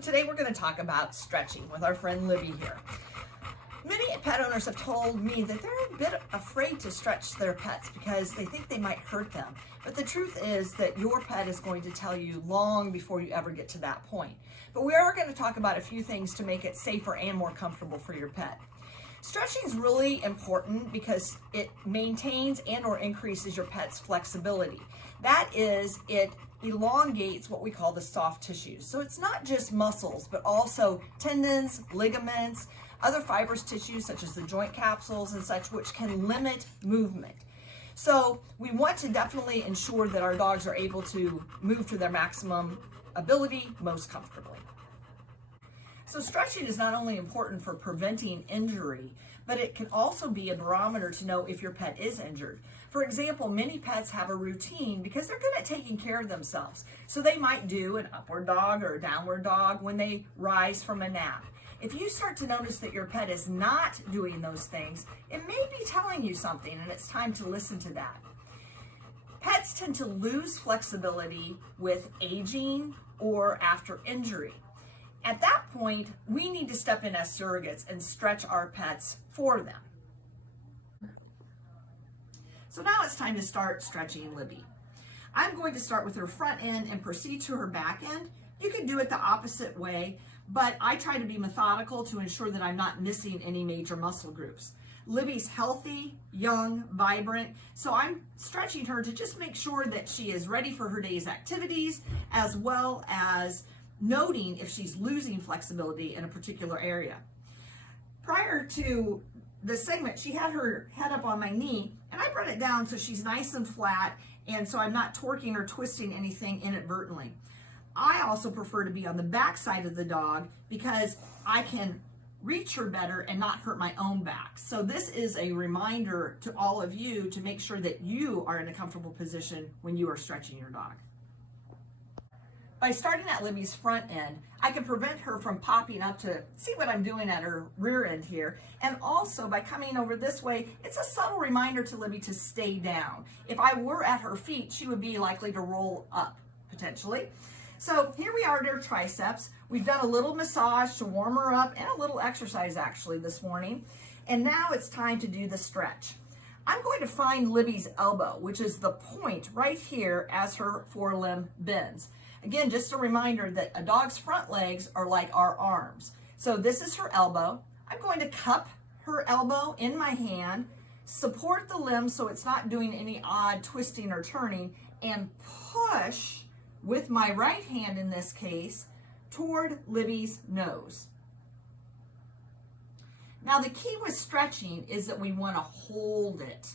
today we're going to talk about stretching with our friend Libby here. Many pet owners have told me that they're a bit afraid to stretch their pets because they think they might hurt them. But the truth is that your pet is going to tell you long before you ever get to that point. But we are going to talk about a few things to make it safer and more comfortable for your pet. Stretching is really important because it maintains and or increases your pet's flexibility. That is, it elongates what we call the soft tissues. So it's not just muscles, but also tendons, ligaments, other fibrous tissues such as the joint capsules and such, which can limit movement. So we want to definitely ensure that our dogs are able to move to their maximum ability most comfortably. So stretching is not only important for preventing injury, but it can also be a barometer to know if your pet is injured. For example, many pets have a routine because they're good at taking care of themselves. So they might do an upward dog or a downward dog when they rise from a nap. If you start to notice that your pet is not doing those things, it may be telling you something, and it's time to listen to that. Pets tend to lose flexibility with aging or after injury. At that point, we need to step in as surrogates and stretch our pets for them. So now it's time to start stretching Libby. I'm going to start with her front end and proceed to her back end. You can do it the opposite way, but I try to be methodical to ensure that I'm not missing any major muscle groups. Libby's healthy, young, vibrant, so I'm stretching her to just make sure that she is ready for her day's activities, as well as noting if she's losing flexibility in a particular area. Prior to the segment, she had her head up on my knee, and I brought it down so she's nice and flat, and so I'm not torquing or twisting anything inadvertently. I also prefer to be on the back side of the dog because I can reach her better and not hurt my own back. So this is a reminder to all of you to make sure that you are in a comfortable position when you are stretching your dog. By starting at Libby's front end, I can prevent her from popping up to see what I'm doing at her rear end here. And also by coming over this way, it's a subtle reminder to Libby to stay down. If I were at her feet, she would be likely to roll up potentially. So here we are at her triceps. We've done a little massage to warm her up and a little exercise actually this morning. And now it's time to do the stretch. I'm going to find Libby's elbow, which is the point right here as her forelimb bends. Again, just a reminder that a dog's front legs are like our arms. So this is her elbow. I'm going to cup her elbow in my hand, support the limb so it's not doing any odd twisting or turning, and push with my right hand in this case toward Libby's nose. Now the key with stretching is that we want to hold it,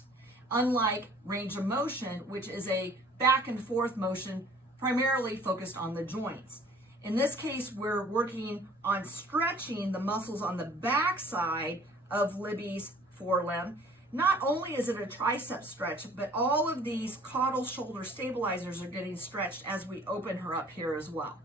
unlike range of motion, which is a back and forth motion primarily focused on the joints. In this case, we're working on stretching the muscles on the back side of Libby's forelimb. Not only is it a tricep stretch, but all of these caudal shoulder stabilizers are getting stretched as we open her up here as well.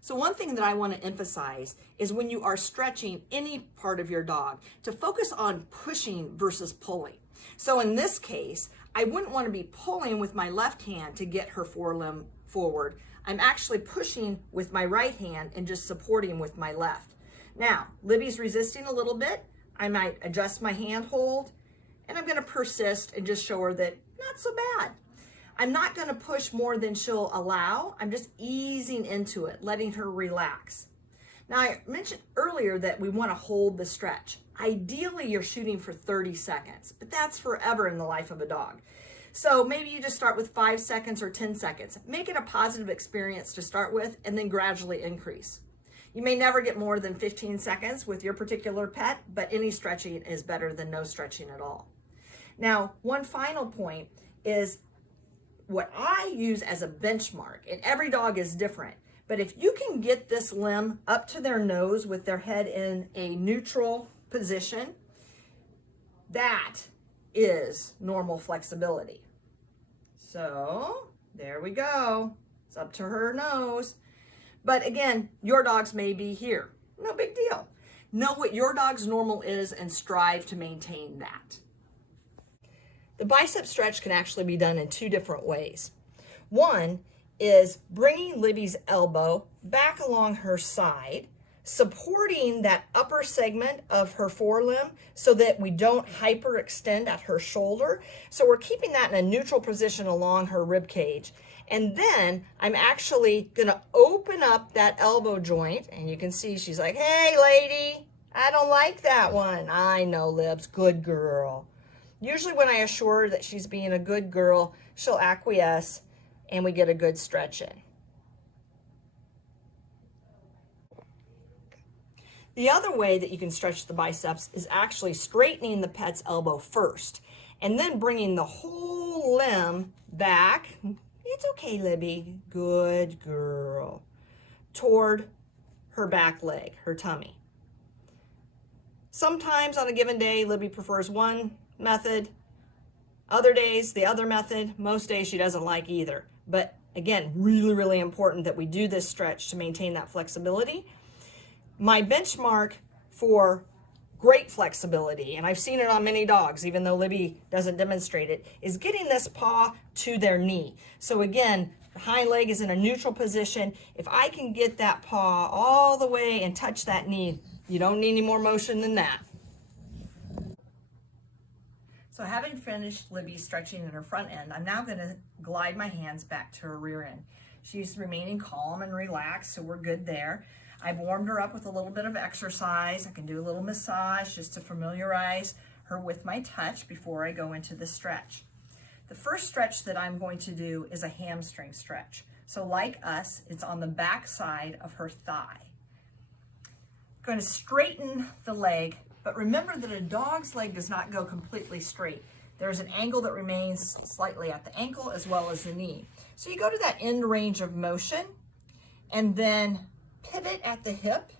So one thing that I want to emphasize is when you are stretching any part of your dog, to focus on pushing versus pulling. So in this case, I wouldn't want to be pulling with my left hand to get her forelimb forward. I'm actually pushing with my right hand and just supporting with my left. Now, Libby's resisting a little bit. I might adjust my hand hold, and I'm going to persist and just show her that not so bad. I'm not going to push more than she'll allow. I'm just easing into it, letting her relax. Now, I mentioned earlier that we want to hold the stretch. Ideally, you're shooting for 30 seconds, but that's forever in the life of a dog. So maybe you just start with 5 seconds or 10 seconds. Make it a positive experience to start with and then gradually increase. You may never get more than 15 seconds with your particular pet, but any stretching is better than no stretching at all. Now, one final point is what I use as a benchmark, and every dog is different, but if you can get this limb up to their nose with their head in a neutral position, that is normal flexibility. So there we go. It's up to her nose. But again, your dogs may be here. No big deal. Know what your dog's normal is and strive to maintain that. The bicep stretch can actually be done in two different ways. One is bringing Libby's elbow back along her side, supporting that upper segment of her forelimb so that we don't hyperextend at her shoulder. So we're keeping that in a neutral position along her rib cage. And then I'm actually gonna open up that elbow joint, and you can see she's like, hey lady, I don't like that one. I know, Libs, good girl. Usually when I assure her that she's being a good girl, she'll acquiesce and we get a good stretch in. The other way that you can stretch the biceps is actually straightening the pet's elbow first and then bringing the whole limb back. It's okay, Libby, good girl, toward her back leg, her tummy. Sometimes on a given day, Libby prefers one method, other days the other method, most days she doesn't like either. But again, really, really important that we do this stretch to maintain that flexibility. My benchmark for great flexibility, and I've seen it on many dogs, even though Libby doesn't demonstrate it, is getting this paw to their knee. So again, the hind leg is in a neutral position. If I can get that paw all the way and touch that knee, you don't need any more motion than that. So having finished Libby stretching in her front end, I'm now going to glide my hands back to her rear end. She's remaining calm and relaxed, so we're good there. I've warmed her up with a little bit of exercise. I can do a little massage just to familiarize her with my touch before I go into the stretch. The first stretch that I'm going to do is a hamstring stretch. So like us, it's on the back side of her thigh. I'm going to straighten the leg, but remember that a dog's leg does not go completely straight. There's an angle that remains slightly at the ankle as well as the knee. So you go to that end range of motion and then pivot at the hip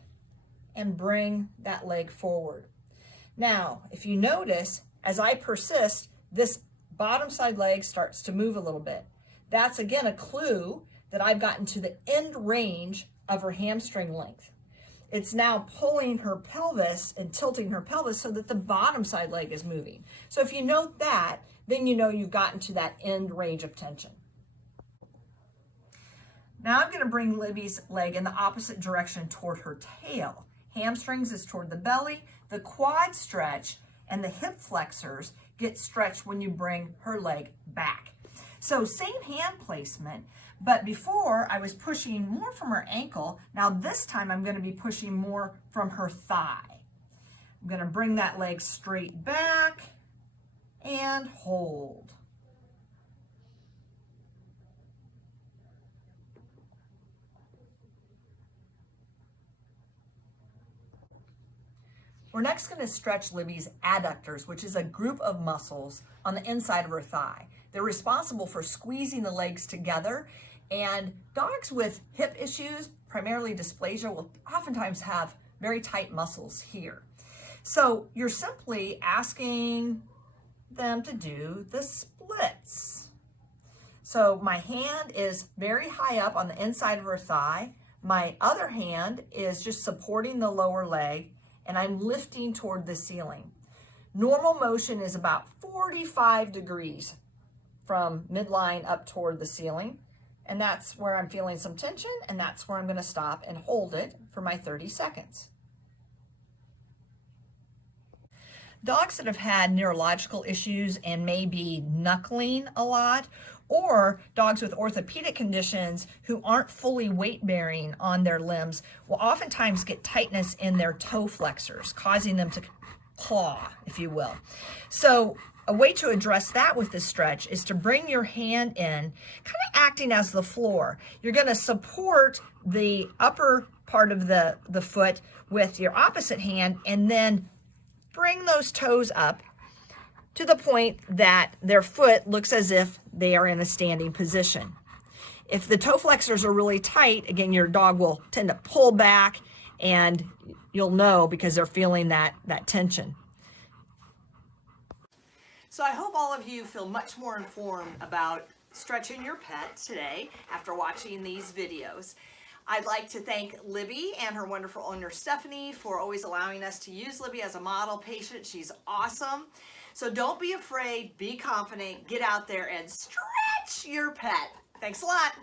and bring that leg forward. Now, if you notice, as I persist, this bottom side leg starts to move a little bit. That's again a clue that I've gotten to the end range of her hamstring length. It's now pulling her pelvis and tilting her pelvis so that the bottom side leg is moving. So if you note that, then you know you've gotten to that end range of tension. Now I'm going to bring Libby's leg in the opposite direction toward her tail. Hamstrings is toward the belly. The quad stretch and the hip flexors get stretched when you bring her leg back. So same hand placement, but before I was pushing more from her ankle. Now this time I'm going to be pushing more from her thigh. I'm going to bring that leg straight back and hold. We're next going to stretch Libby's adductors, which is a group of muscles on the inside of her thigh. They're responsible for squeezing the legs together, and dogs with hip issues, primarily dysplasia, will oftentimes have very tight muscles here. So you're simply asking them to do the splits. So my hand is very high up on the inside of her thigh. My other hand is just supporting the lower leg, and I'm lifting toward the ceiling. Normal motion is about 45 degrees from midline up toward the ceiling, and that's where I'm feeling some tension, and that's where I'm going to stop and hold it for my 30 seconds. Dogs that have had neurological issues and may be knuckling a lot, or dogs with orthopedic conditions who aren't fully weight-bearing on their limbs will oftentimes get tightness in their toe flexors, causing them to claw, if you will. So a way to address that with this stretch is to bring your hand in, kind of acting as the floor. You're going to support the upper part of the foot with your opposite hand, and then bring those toes up to the point that their foot looks as if they are in a standing position. If the toe flexors are really tight, again, your dog will tend to pull back, and you'll know because they're feeling that tension. So I hope all of you feel much more informed about stretching your pet today after watching these videos. I'd like to thank Libby and her wonderful owner Stephanie for always allowing us to use Libby as a model patient. She's awesome. So don't be afraid, be confident, get out there and stretch your pet. Thanks a lot.